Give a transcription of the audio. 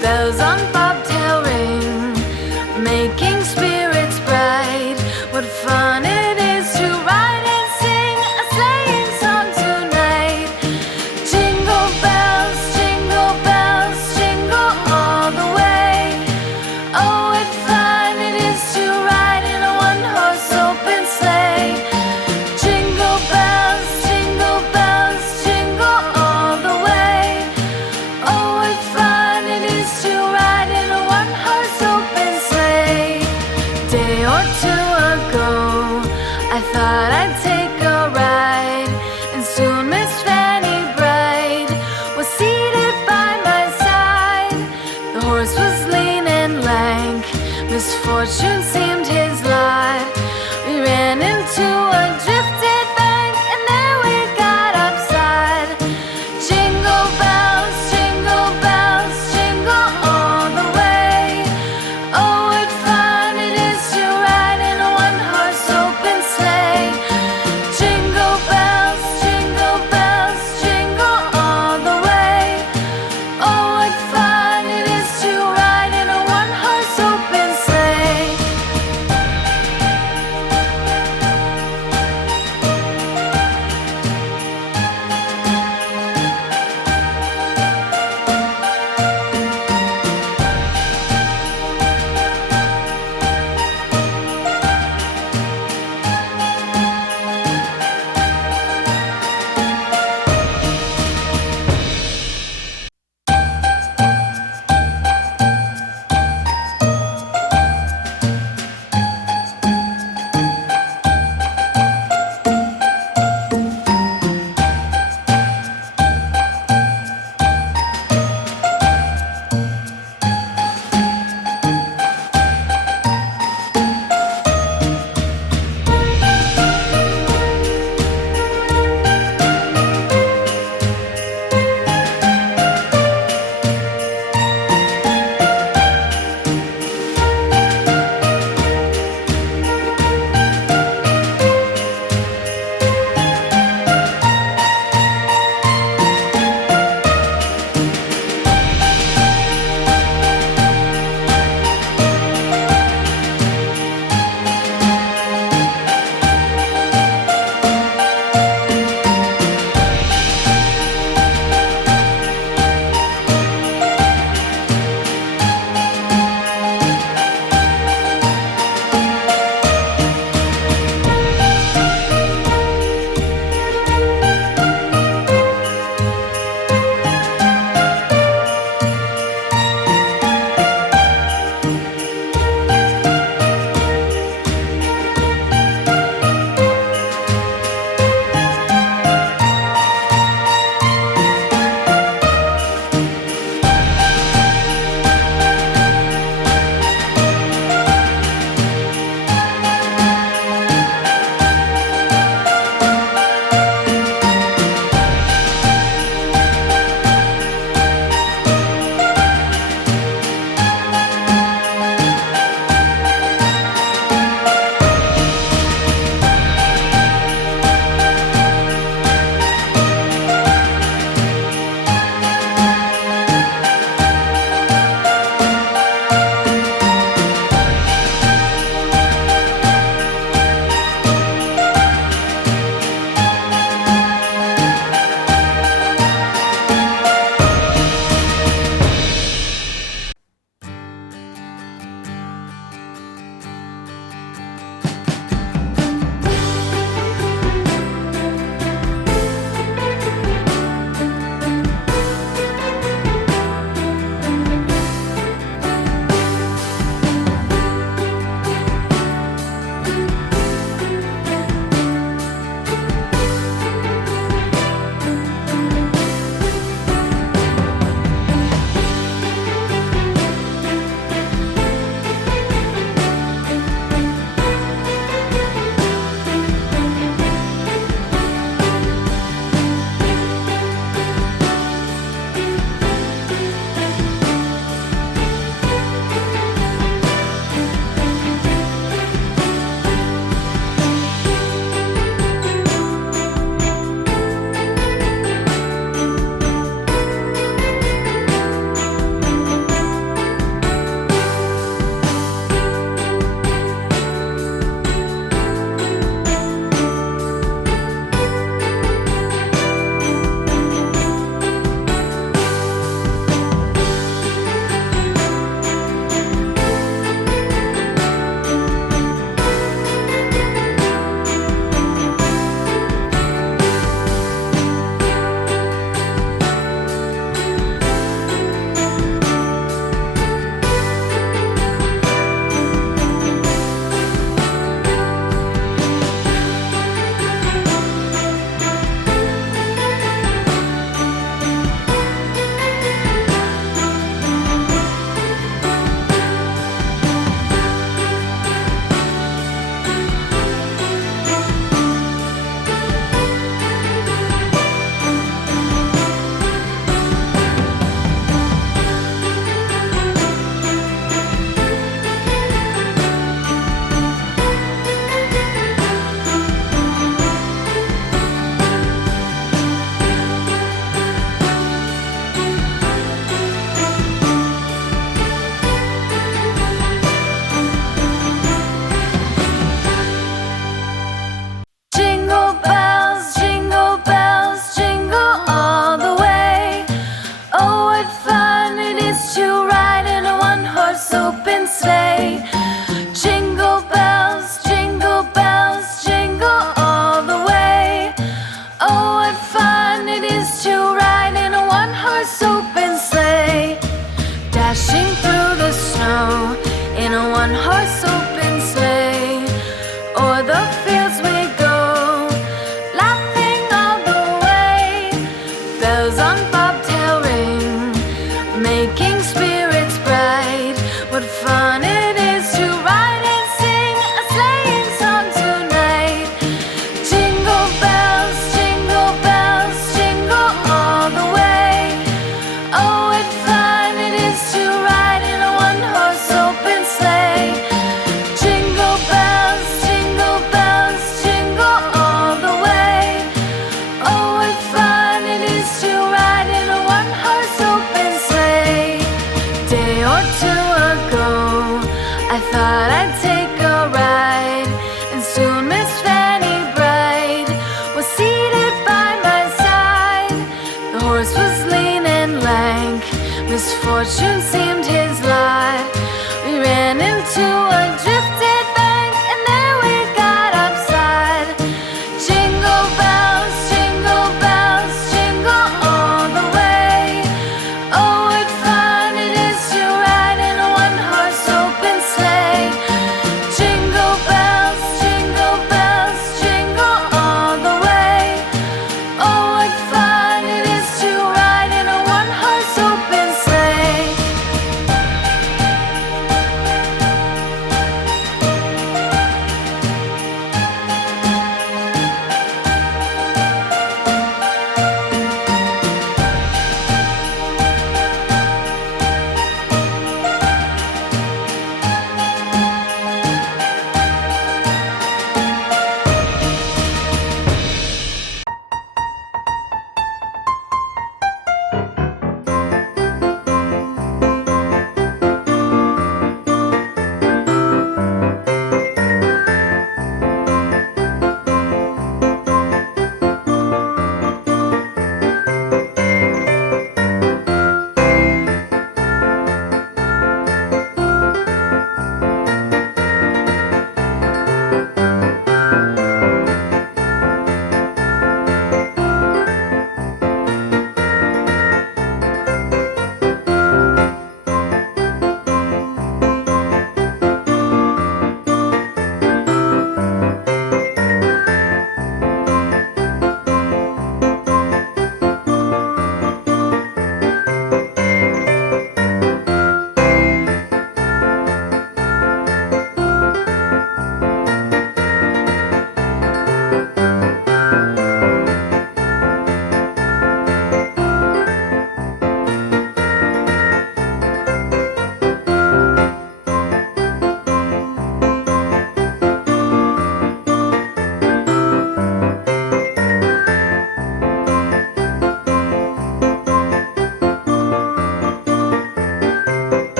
Bells on bobtail ring, making spirits bright. What fun it is to ride and sing a sleighing song tonight. Jingle bells, jingle all the way. Oh, what fun it is to ride in a one-horse open sleigh. Jingle bells, jingle all the way. Oh, what fun it is to ride in a one-horse open sleigh. Day or two ago, I thought I'd take a ride, and soon Miss Fanny Bright was seated by my side. The horse was lean and lank, misfortune seemed his lot. We ran into a drifted bank, and there we got upside. Jingle bells, jingle all the way. Oh, what fun it is to ride in a one-horse open sleigh. Jingle bells, jingle all the way. Oh, what fun it is to ride in a one-horse open sleigh. one-horse open sleigh. Jingle bells, jingle all the way. Oh, what fun it is to ride in a one-horse open sleigh. Dashing through the snow in a one-horse open sleigh.